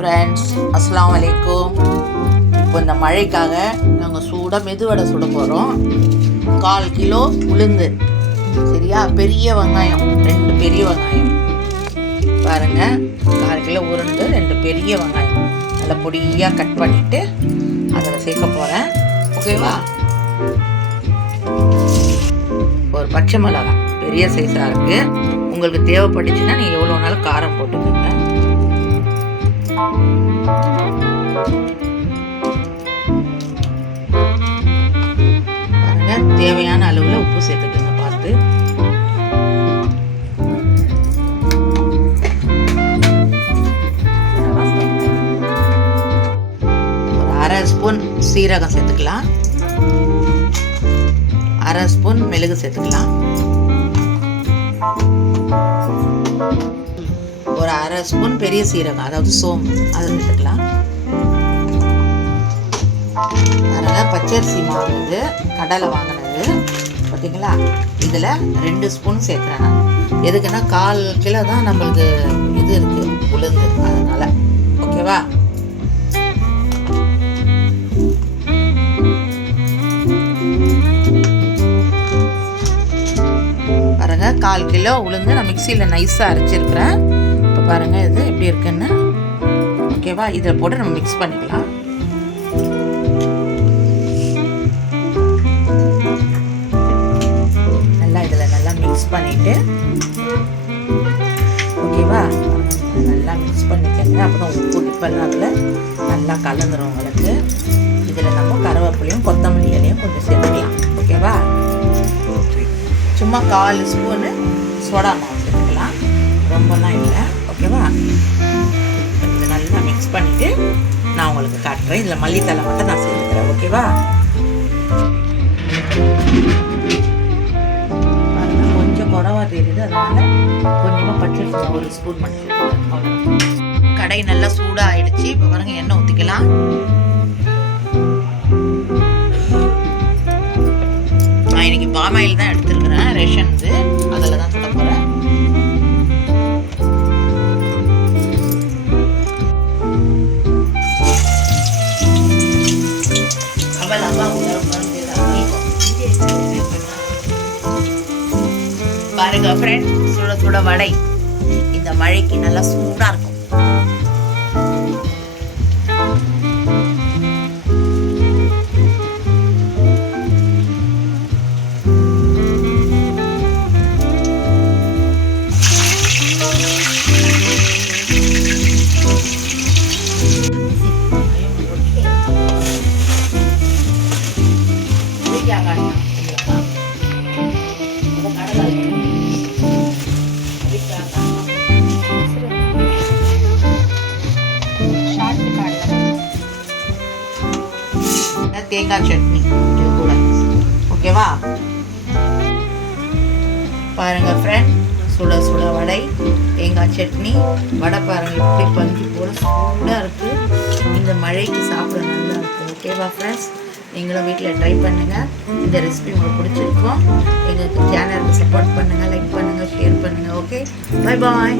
Friends, அஸ்ஸலாமு அலைக்கும். இப்போ இந்த மழைக்காக நாங்கள் சூடாக மெதுவடை சுட போகிறோம். 1/4 கிலோ உளுந்து, சரியா? பெரிய வெங்காயம், 2 பெரிய வெங்காயம் பாருங்கள். 1/4 கிலோ உளுந்து, 2 பெரிய வெங்காயம் நல்லா பொடியாக கட் பண்ணிவிட்டு அதில் சேர்க்க போகிறேன். ஓகேவா? ஒரு பச்சை மிளகாய் பெரிய சைஸாக இருக்குது. உங்களுக்கு தேவைப்பட்டுச்சுன்னா நீங்கள் எவ்வளோ நாளும் காரம் போட்டுக்கோங்க. பாருங்க, தேவையான அளவில் உப்பு சேர்த்துக்கோங்க பார்த்து. ஒரு 1/2 ஸ்பூன் சீரகம் சேர்த்துக்கலாம். 1/2 ஸ்பூன் மிளகு சேர்த்துக்கலாம். ஒரு 1/2 ஸ்பூன் பெரிய சீரகம், அதாவது சோம்பு, அதை சேர்த்துக்கலாம். அதனால் பச்சரிசி மாவு, இது கடலை வாங்கினது பார்த்தீங்களா? இதில் 2 ஸ்பூன் சேர்க்குறேன் நான். எதுக்குன்னா 1/4 கிலோ தான் நம்மளுக்கு இது இருக்குது உளுந்து, அதனால். ஓகேவா? பாருங்கள், 1/4 கிலோ உளுந்து நான் மிக்சியில் நைஸாக அரைச்சிருக்கிறேன். இப்போ பாருங்கள் இது எப்படி இருக்குன்னு. ஓகேவா? இதில் போட்டு நம்ம மிக்ஸ் பண்ணிக்கலாம். நல்லா இதில் நல்லா மிக்ஸ் பண்ணிவிட்டு, ஓகேவா? நல்லா மிக்ஸ் பண்ணிக்கோங்க. அப்போ தான் உப்பு இப்பெல்லாம் அதில் நல்லா கலந்துரும் உங்களுக்கு. இதில் நம்ம கருவேப்பிலையும் கொத்தமல்லி இலையும் கொஞ்சம் சேர்த்துக்கலாம். ஓகேவா? சும்மா 1/4 ஸ்பூனு சோடா மாவு சேர்த்துக்கலாம், ரொம்பலாம் இல்லை. ஓகேவா? இது நல்லா மிக்ஸ் பண்ணிவிட்டு நான் உங்களுக்கு காட்டுறேன். இதில் மல்லித்தலை மட்டும் நான் சேர்த்துக்கிறேன். ஓகேவா? கொஞ்சம் குறவா தெரியுது, அதனால் கொஞ்சமாக பச்சரிசி 1 ஸ்பூன் மட்டும் சேர்த்துக்கிறேன். கடை நல்லா சூடாக ஆயிடுச்சு. இப்போ பாருங்க, எண்ணெய் ஊற்றிக்கலாம். நான் இன்னைக்கு பாமாயில் தான் எடுத்துருக்கிறேன், ரேஷன்ஸு. அதில் தான் சுட போகிறேன். பாருங்க ஃப்ரெண்ட்ஸ், சுட சுட வடை இந்த மழைக்கு நல்லா சூடாக இருக்கும். தேங்காய் சட்னி இது கூட. ஓகேவா? பாருங்க ஃப்ரெண்ட், சுட சுட வடை, தேங்காய் சட்னி, வடை பாருங்க எப்படி பஞ்சு போல சூடாக இருக்குது. இந்த மழைக்கு சாப்பிட நல்லா இருக்குது. ஓகேவா ஃப்ரெண்ட்ஸ்? நீங்களும் வீட்டில் ட்ரை பண்ணுங்கள். இந்த ரெசிபி உங்களுக்கு பிடிச்சிருக்கும். எங்களுக்கு சேனலுக்கு சப்போர்ட் பண்ணுங்கள், லைக் பண்ணுங்கள், ஷேர் பண்ணுங்கள். Okay, bye bye.